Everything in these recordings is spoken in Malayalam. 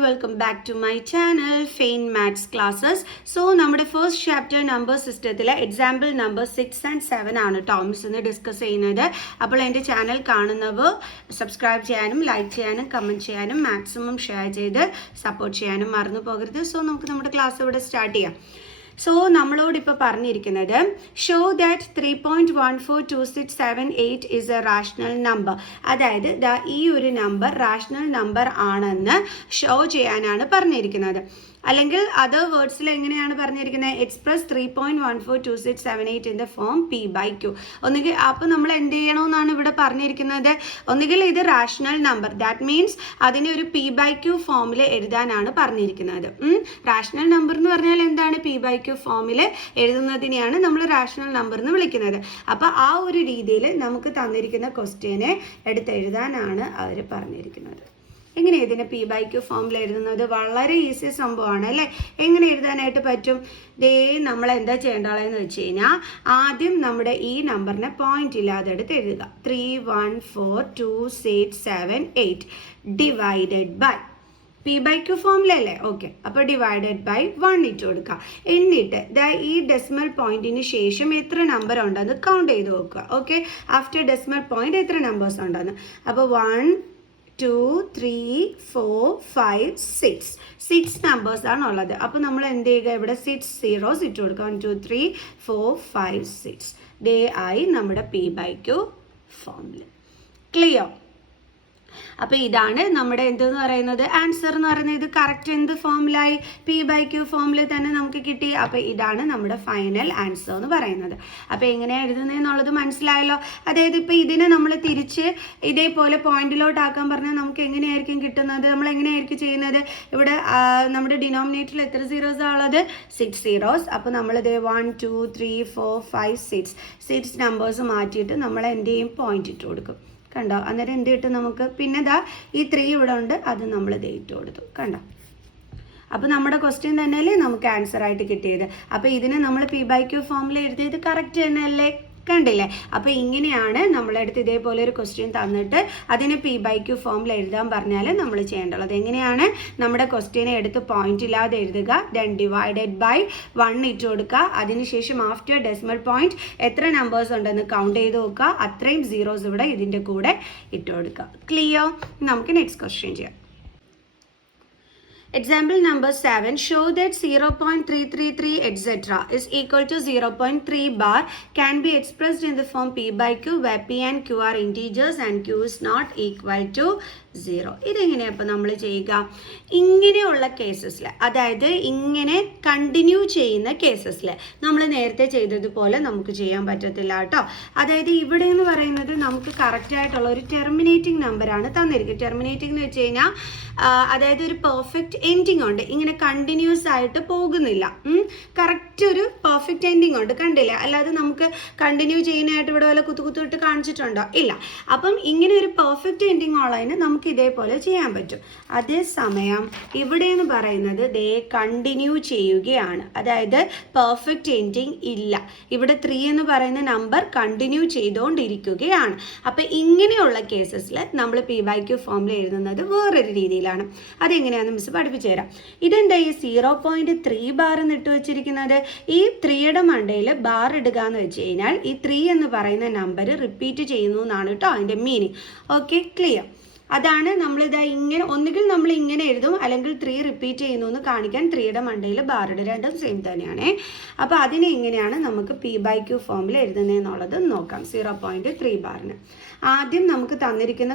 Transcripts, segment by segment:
welcome back to my channel Fain Maths Classes. So നമ്മുടെ ഫസ്റ്റ് ചാപ്റ്റർ നമ്പർ സിസ്റ്റത്തിലെ എക്സാമ്പിൾ നമ്പർ 6 and 7 ആണ് ടോംസ് ഇന്ന് ഡിസ്കസ് ചെയ്യുന്നത്. അപ്പോൾ എൻ്റെ ചാനൽ കാണുന്നവർ സബ്സ്ക്രൈബ് ചെയ്യാനും ലൈക്ക് ചെയ്യാനും കമൻറ്റ് ചെയ്യാനും മാക്സിമം ഷെയർ ചെയ്ത് സപ്പോർട്ട് ചെയ്യാനും മറന്നു പോകരുത്. സോ നമുക്ക് നമ്മുടെ ക്ലാസ് ഇവിടെ സ്റ്റാർട്ട് ചെയ്യാം. സോ നമ്മളോട് ഇപ്പോൾ പറഞ്ഞിരിക്കുന്നത് show that 3.142678 is A rational number. അതായത് ഈ ഒരു നമ്പർ റാഷണൽ നമ്പർ ആണെന്ന് ഷോ ചെയ്യാനാണ് പറഞ്ഞിരിക്കുന്നത്. അല്ലെങ്കിൽ അതർ വേർഡ്സിൽ എങ്ങനെയാണ് പറഞ്ഞിരിക്കുന്നത്? Express 3.142678 in the form P/Q. ഒന്നുകിൽ അപ്പോൾ നമ്മൾ എന്ത് ചെയ്യണമെന്നാണ് ഇവിടെ പറഞ്ഞിരിക്കുന്നത്? ഒന്നുകിൽ ഇത് റാഷണൽ നമ്പർ, ദാറ്റ് മീൻസ് അതിനെ ഒരു P/Q ഫോമിൽ എഴുതാനാണ് പറഞ്ഞിരിക്കുന്നത്. റാഷണൽ നമ്പർ എന്ന് പറഞ്ഞാൽ എന്താണ്? P/Q ഫോമിൽ എഴുതുന്നതിനെയാണ് നമ്മൾ റാഷണൽ നമ്പർ എന്ന് വിളിക്കുന്നത്. അപ്പോൾ ആ ഒരു രീതിയിൽ നമുക്ക് തന്നിരിക്കുന്ന ക്വസ്റ്റ്യനെ എടുത്തെഴുതാനാണ് അവർ പറഞ്ഞിരിക്കുന്നത്. എങ്ങനെ ഇതിനെ P/Q ഫോമിൽ എഴുതുന്നത്? വളരെ ഈസി സംഭവമാണ് അല്ലേ? എങ്ങനെ എഴുതാനായിട്ട് പറ്റും? നമ്മൾ എന്താ ചെയ്യേണ്ടതെന്ന് വെച്ച് കഴിഞ്ഞാൽ ആദ്യം നമ്മുടെ ഈ നമ്പറിനെ പോയിന്റ് ഇല്ലാതെ എടുത്ത് എഴുതുക. 3142678 ഡിവൈഡഡ് ബൈ P/Q ഫോമിലല്ലേ? ഓക്കെ, അപ്പോൾ ഡിവൈഡഡ് ബൈ 1 ഇട്ട് കൊടുക്കുക. എന്നിട്ട് ഈ ഡെസിമൽ പോയിന്റിന് ശേഷം എത്ര നമ്പർ ഉണ്ടെന്ന് കൗണ്ട് ചെയ്ത് നോക്കുക. ഓക്കെ, ആഫ്റ്റർ ഡെസിമൽ പോയിന്റ് എത്ര നമ്പേഴ്സ് ഉണ്ടെന്ന്. അപ്പോൾ 1 2 3 4 5 6 നമ്പേഴ്സ് ആണ് ഉള്ളത്. അപ്പോൾ നമ്മൾ എന്ത് ചെയ്യുക? ഇവിടെ 6 zeros ഇട്ട് കൊടുക്കുക. 1 2 3 4 5 6 ആയി നമ്മുടെ P/Q ഫോമിൽ. ക്ലിയർ? അപ്പോൾ ഇതാണ് നമ്മുടെ എന്തെന്ന് പറയുന്നത് ആൻസർ എന്ന് പറയുന്നത്. ഇത് കറക്റ്റ് എന്ത് ഫോമിലായി? P/Q ഫോമിൽ തന്നെ നമുക്ക് കിട്ടി. അപ്പോൾ ഇതാണ് നമ്മുടെ ഫൈനൽ ആൻസർ എന്ന് പറയുന്നത്. അപ്പോൾ എങ്ങനെയാണ് എഴുതുന്നതെന്നുള്ളത് മനസ്സിലായല്ലോ. അതായത് ഇപ്പോൾ ഇതിനെ നമ്മൾ തിരിച്ച് ഇതേപോലെ പോയിന്റിലോട്ടാക്കാൻ പറഞ്ഞാൽ നമുക്ക് എങ്ങനെയായിരിക്കും കിട്ടുന്നത്? നമ്മൾ എങ്ങനെയായിരിക്കും ചെയ്യുന്നത്? ഇവിടെ നമ്മുടെ ഡിനോമിനേറ്ററിൽ എത്ര സീറോസാണ് ഉള്ളത്? 6 zeros. അപ്പോൾ നമ്മളിത് 1 2 3 4 5 6 നമ്പേഴ്സ് മാറ്റിയിട്ട് നമ്മൾ എന്ത് ചെയ്യും? പോയിന്റ് ഇട്ട് കൊടുക്കും. കണ്ടോ? അന്നേരം എന്ത് കിട്ടും നമുക്ക്? പിന്നെ ഈ 3 ഇവിടെ ഉണ്ട്, അത് നമ്മൾ ഇട്ട് കൊടുത്തു. കണ്ടോ? അപ്പോൾ നമ്മുടെ ക്വസ്റ്റ്യൻ തന്നെയല്ലേ നമുക്ക് ആൻസർ ആയിട്ട് കിട്ടിയത്. അപ്പോൾ ഇതിനെ നമ്മൾ P/Q ഫോമിൽ എഴുതിയത് കറക്റ്റ് തന്നെയല്ലേ? കണ്ടില്ലേ? അപ്പോൾ ഇങ്ങനെയാണ് നമ്മളെടുത്ത് ഇതേപോലെ ഒരു ക്വസ്റ്റ്യൻ തന്നിട്ട് അതിനെ P/Q ഫോമിൽ എഴുതാൻ പറഞ്ഞാൽ നമ്മൾ ചെയ്യേണ്ടത്. എങ്ങനെയാണ്? നമ്മുടെ ക്വസ്റ്റ്യനെ എടുത്ത് പോയിന്റ് ഇല്ലാതെ എഴുതുക, ദെൻ ഡിവൈഡഡ് ബൈ 1 ഇട്ട് കൊടുക്കുക. അതിനുശേഷം ആഫ്റ്റർ ഡെസിമൽ പോയിന്റ് എത്ര നമ്പേഴ്സ് ഉണ്ടെന്ന് കൗണ്ട് ചെയ്ത് നോക്കുക. അത്രയും സീറോസ് ഇവിടെ ഇതിൻ്റെ കൂടെ ഇട്ട് കൊടുക്കുക. ക്ലിയർ? നമുക്ക് നെക്സ്റ്റ് ക്വസ്റ്റ്യൻ ചെയ്യാം. Example number 7. Show that 0.333 etc. is equal to 0.3 bar can be expressed in the form P/Q where P and Q are integers and Q is not equal to 0. ഇതെങ്ങനെയാണ് അപ്പോൾ നമ്മൾ ചെയ്യുക? ഇങ്ങനെയുള്ള കേസസിൽ, അതായത് ഇങ്ങനെ കണ്ടിന്യൂ ചെയ്യുന്ന കേസസിൽ നമ്മൾ നേരത്തെ ചെയ്തതുപോലെ നമുക്ക് ചെയ്യാൻ പറ്റത്തില്ല കേട്ടോ. അതായത് ഇവിടെ എന്ന് പറയുന്നത് നമുക്ക് കറക്റ്റായിട്ടുള്ള ഒരു ടെർമിനേറ്റിംഗ് നമ്പറാണ് തന്നിരിക്കുന്നത്. ടെർമിനേറ്റിംഗ് എന്ന് വെച്ച് കഴിഞ്ഞാൽ അതായത് ഒരു പെർഫെക്റ്റ് എൻഡിങ് ഉണ്ട്, ഇങ്ങനെ കണ്ടിന്യൂസ് ആയിട്ട് പോകുന്നില്ല. കറക്റ്റ് ഒരു പെർഫെക്റ്റ് എൻഡിങ് ഉണ്ട്, കണ്ടില്ല? അല്ലാതെ നമുക്ക് കണ്ടിന്യൂ ചെയ്യാനായിട്ട് ഇവിടെ വല്ല കുത്തുകുത്തിട്ട് കാണിച്ചിട്ടുണ്ടോ? ഇല്ല. അപ്പം ഇങ്ങനെ ഒരു പെർഫെക്റ്റ് എൻഡിങ് ഉള്ളതിന് നമുക്ക് ഇതേപോലെ ചെയ്യാൻ പറ്റും. അതേസമയം ഇവിടെ എന്ന് പറയുന്നത് കണ്ടിന്യൂ ചെയ്യുകയാണ്, അതായത് പെർഫെക്റ്റ് എൻഡിങ് ഇല്ല. ഇവിടെ 3 എന്ന് പറയുന്ന നമ്പർ കണ്ടിന്യൂ ചെയ്തുകൊണ്ടിരിക്കുകയാണ്. അപ്പം ഇങ്ങനെയുള്ള കേസസിൽ നമ്മൾ P/Q ഫോമിൽ എഴുതുന്നത് വേറൊരു രീതിയിലാണ്. അതെങ്ങനെയാണെന്ന് മിസ് പഠിപ്പിച്ചു തരാം. ഇതെന്താ ഈ 0.3 ബാർ എന്ന് ഇട്ട് വെച്ചിരിക്കുന്നത്? ഈ 3യുടെ മണ്ടയിൽ ബാർ ഇടുക എന്ന് വെച്ച് കഴിഞ്ഞാൽ ഈ 3 എന്ന് പറയുന്ന നമ്പർ റിപ്പീറ്റ് ചെയ്യുന്നു എന്നാണ് കേട്ടോ അതിൻ്റെ മീനിങ്. Okay, clear? അതാണ് നമ്മളിതാ ഇങ്ങനെ, ഒന്നുകിൽ നമ്മൾ ഇങ്ങനെ എഴുതും അല്ലെങ്കിൽ 3 റിപ്പീറ്റ് ചെയ്യുന്നു എന്ന് കാണിക്കാൻ 3യുടെ മണ്ടയിൽ ബാറിടും. രണ്ടും സെയിം തന്നെയാണ്. അപ്പോൾ അതിനെ എങ്ങനെയാണ് നമുക്ക് P/Q ഫോമിൽ എഴുതുന്നതെന്നുള്ളത് നോക്കാം. 0.3 ബാറിന് ആദ്യം നമുക്ക് തന്നിരിക്കുന്ന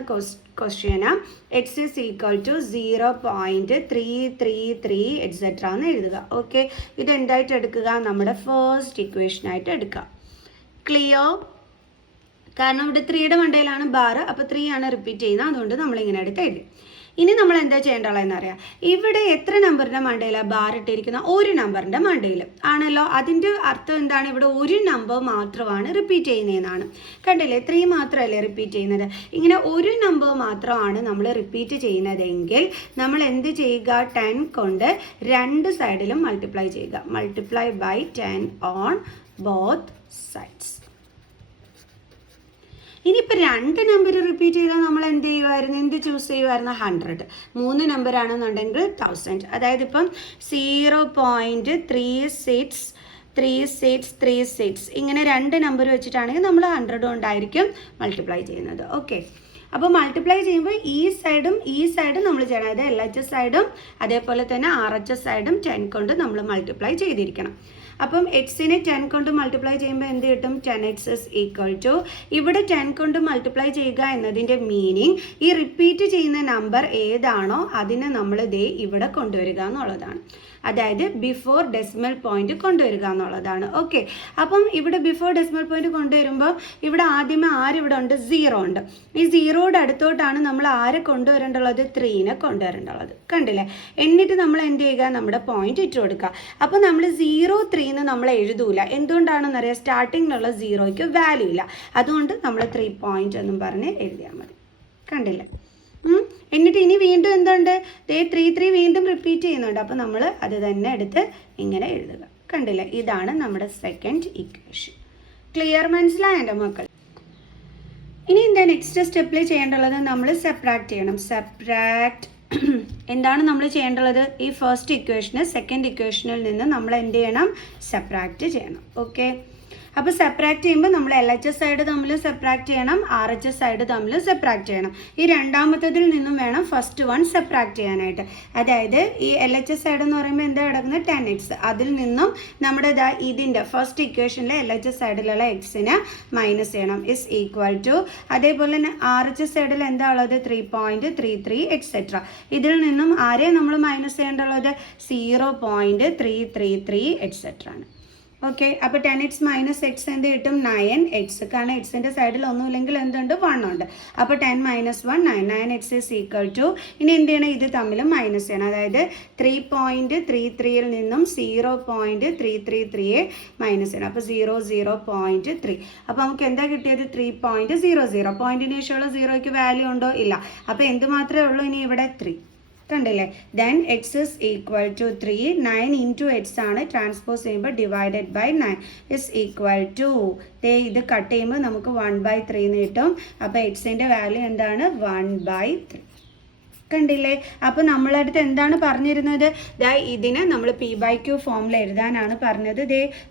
ക്വസ്റ്റ്യന് x is equal to 0.333 etcetera എന്ന് എഴുതുക. ഓക്കെ, ഇതെന്തായിട്ട് എടുക്കുക? നമ്മുടെ ഫസ്റ്റ് ഇക്വേഷനായിട്ട് എടുക്കുക. ക്ലിയർ? കാരണം ഇവിടെ 3യുടെ മണ്ടയിലാണ് ബാർ, അപ്പോൾ 3 ആണ് റിപ്പീറ്റ് ചെയ്യുന്നത്, അതുകൊണ്ട് നമ്മളിങ്ങനെ എടുത്ത് എഴുതി. ഇനി നമ്മൾ എന്താ ചെയ്യേണ്ടതെന്ന് അറിയാം. ഇവിടെ എത്ര നമ്പറിൻ്റെ മണ്ടയിലാണ് ബാർ ഇട്ടിരിക്കുന്നത്? ഒരു നമ്പറിൻ്റെ മണ്ടയിൽ ആണല്ലോ. അതിൻ്റെ അർത്ഥം എന്താണ്? ഇവിടെ ഒരു നമ്പർ മാത്രമാണ് റിപ്പീറ്റ് ചെയ്യുന്നതെന്നാണ്. കണ്ടില്ലേ? 3 മാത്രമല്ലേ റിപ്പീറ്റ് ചെയ്യുന്നത്. ഇങ്ങനെ ഒരു നമ്പർ മാത്രമാണ് നമ്മൾ റിപ്പീറ്റ് ചെയ്യുന്നതെങ്കിൽ നമ്മൾ എന്ത് ചെയ്യുക? 10 കൊണ്ട് രണ്ട് സൈഡിലും മൾട്ടിപ്ലൈ ചെയ്യുക. Multiply by 10 on both sides. ഇനിയിപ്പോൾ 2 നമ്പർ റിപ്പീറ്റ് ചെയ്താൽ നമ്മൾ എന്ത് ചെയ്യുമായിരുന്നു, എന്ത് ചൂസ് ചെയ്യുമായിരുന്നു? 100. 3 നമ്പർ ആണെന്നുണ്ടെങ്കിൽ 1000. അതായത് ഇപ്പം 0.363636 ഇങ്ങനെ 2 നമ്പർ വെച്ചിട്ടാണെങ്കിൽ നമ്മൾ 100 കൊണ്ടായിരിക്കും മൾട്ടിപ്ലൈ ചെയ്യുന്നത്. ഓക്കെ, അപ്പോൾ മൾട്ടിപ്ലൈ ചെയ്യുമ്പോൾ ഈ സൈഡും നമ്മൾ ചെയ്യണം. അതായത് LHS സൈഡും അതേപോലെ തന്നെ RHS സൈഡും 10 കൊണ്ട് നമ്മൾ മൾട്ടിപ്ലൈ ചെയ്തിരിക്കണം. അപ്പം എക്സിനെ 10 കൊണ്ട് മൾട്ടിപ്ലൈ ചെയ്യുമ്പോൾ എന്ത് കിട്ടും? 10x ഇസ് ഈക്വൽ ടു, ഇവിടെ 10 കൊണ്ട് മൾട്ടിപ്ലൈ ചെയ്യുക എന്നതിൻ്റെ മീനിങ് ഈ റിപ്പീറ്റ് ചെയ്യുന്ന നമ്പർ ഏതാണോ അതിനെ നമ്മൾ ദേ ഇവിടെ കൊണ്ടുവരിക എന്നുള്ളതാണ്. അതായത് ബിഫോർ ഡെസിമൽ പോയിന്റ് കൊണ്ടുവരിക എന്നുള്ളതാണ്. ഓക്കെ, അപ്പം ഇവിടെ ബിഫോർ ഡെസിമൽ പോയിന്റ് കൊണ്ടുവരുമ്പോൾ ഇവിടെ ആദ്യമേ ആരിവിടെ ഉണ്ട്? 0 ഉണ്ട്. ഈ 0യുടെ അടുത്തോട്ടാണ് നമ്മൾ ആരെ കൊണ്ടുവരേണ്ടുള്ളത്? 3നെ കൊണ്ടുവരേണ്ടുള്ളത്. കണ്ടില്ലേ? എന്നിട്ട് നമ്മൾ എന്ത് ചെയ്യുക? നമ്മുടെ പോയിന്റ് ഇട്ട് കൊടുക്കുക. അപ്പോൾ നമ്മൾ 0, 3 നമ്മൾ എഴുതൂല. എന്തുകൊണ്ടാണെന്നറിയാം? സ്റ്റാർട്ടിങ്ങിലുള്ള 0യ്ക്ക് വാല്യൂ ഇല്ല. അതുകൊണ്ട് നമ്മൾ 3 പോയിന്റ് എന്നും പറഞ്ഞ് എഴുതിയാൽ മതി. കണ്ടില്ലേ? എന്നിട്ട് ഇനി വീണ്ടും എന്തുണ്ട്? 3 വീണ്ടും റിപ്പീറ്റ് ചെയ്യുന്നുണ്ട്. അപ്പോൾ നമ്മൾ അത് തന്നെ എടുത്ത് ഇങ്ങനെ എഴുതുക. കണ്ടില്ലേ? ഇതാണ് നമ്മുടെ സെക്കൻഡ് ഇക്വേഷൻ. ക്ലിയർ? മനസ്സിലായ എൻ്റെ മക്കൾ? ഇനി എന്താ നെക്സ്റ്റ് സ്റ്റെപ്പിൽ ചെയ്യേണ്ടുള്ളത്? നമ്മൾ സെപ്പറേറ്റ് ചെയ്യണം. സെപ്പറേറ്റ് എന്താണ് നമ്മൾ ചെയ്യേണ്ടുള്ളത്? ഈ ഫസ്റ്റ് ഇക്വേഷന് സെക്കൻഡ് ഇക്വേഷനിൽ നിന്ന് നമ്മൾ എന്ത് ചെയ്യണം? സെപ്പറേറ്റ് ചെയ്യണം. ഓക്കെ, അപ്പോൾ സെപ്പറേറ്റ് ചെയ്യുമ്പോൾ നമ്മൾ LHS സൈഡ് തമ്മിൽ സെപ്പറേറ്റ് ചെയ്യണം, RHS സൈഡ് തമ്മിൽ സെപ്പറേറ്റ് ചെയ്യണം. ഈ രണ്ടാമത്തതിൽ നിന്നും വേണം ഫസ്റ്റ് വൺ സെപ്പറേറ്റ് ചെയ്യാനായിട്ട്. അതായത് ഈ LHS സൈഡ് എന്ന് പറയുമ്പോൾ എന്താ കിടക്കുന്നത്? 10x. അതിൽ നിന്നും നമ്മുടെ ഇതിൻ്റെ ഫസ്റ്റ് ഇക്വേഷനിലെ LHS സൈഡിലുള്ള എക്സിന് മൈനസ് ചെയ്യണം. ഇസ് ഈക്വൽ ടു, അതേപോലെ തന്നെ RHS സൈഡിൽ എന്താ ഉള്ളത്? 3.33 എക്സെട്ര. ഇതിൽ നിന്നും ആരെ നമ്മൾ മൈനസ് ചെയ്യേണ്ടുള്ളത്? 0.333 എക്സെട്ര ആണ്. ഓക്കെ, അപ്പോൾ 10x മൈനസ് എക്സ് എന്ത് കിട്ടും? 9x. കാരണം എക്സിൻ്റെ സൈഡിൽ ഒന്നുമില്ലെങ്കിൽ എന്തുണ്ട്? 1 ഉണ്ട്. അപ്പോൾ 10 minus 1 9. 9x is equal to, ഇനി എന്ത് ചെയ്യണം? ഇത് തമ്മിൽ മൈനസ് ചെയ്യണം. അതായത് 3.33യിൽ നിന്നും 0.333യെ മൈനസ് ചെയ്യണം. അപ്പോൾ 0.3. അപ്പോൾ നമുക്ക് എന്താ കിട്ടിയത്? 3.00. പോയിന്റിന് ശേഷമുള്ള 0യ്ക്ക് വാല്യൂ ഉണ്ടോ? ഇല്ല. അപ്പോൾ എന്ത് മാത്രമേ ഉള്ളൂ ഇനി ഇവിടെ? 3. കണ്ടില്ലേ? Then x is equal to 3. 9 into x ആണ്. ട്രാൻസ്പോസ് ചെയ്യുമ്പോൾ divided by 9 is equal to, ഇത് കട്ട് ചെയ്യുമ്പോൾ നമുക്ക് 1/3 എന്ന് കിട്ടും. അപ്പോൾ എക്സിൻ്റെ വാല്യൂ എന്താണ്? 1/3. കണ്ടില്ലേ? അപ്പോൾ നമ്മളടുത്ത് എന്താണ് പറഞ്ഞിരുന്നത്? ഇതിനെ നമ്മൾ P/Q ഫോമിൽ എഴുതാനാണ് പറഞ്ഞത്.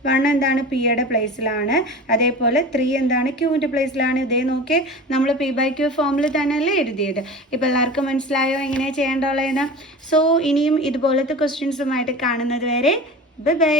1 എന്താണ്? Pയുടെ പ്ലേസിലാണ്. അതേപോലെ 3 എന്താണ്? Qൻ്റെ പ്ലേസിലാണ്. നോക്കിയേ, നമ്മൾ P/Q ഫോമിൽ തന്നെയല്ലേ എഴുതിയത്. ഇപ്പോൾ എല്ലാവർക്കും മനസ്സിലായോ എങ്ങനെ ചെയ്യേണ്ടുള്ളതെന്ന്? സോ ഇനിയും ഇതുപോലത്തെ ക്വസ്റ്റ്യൻസുമായിട്ട് കാണുന്നത് വരെ ബൈ ബൈ.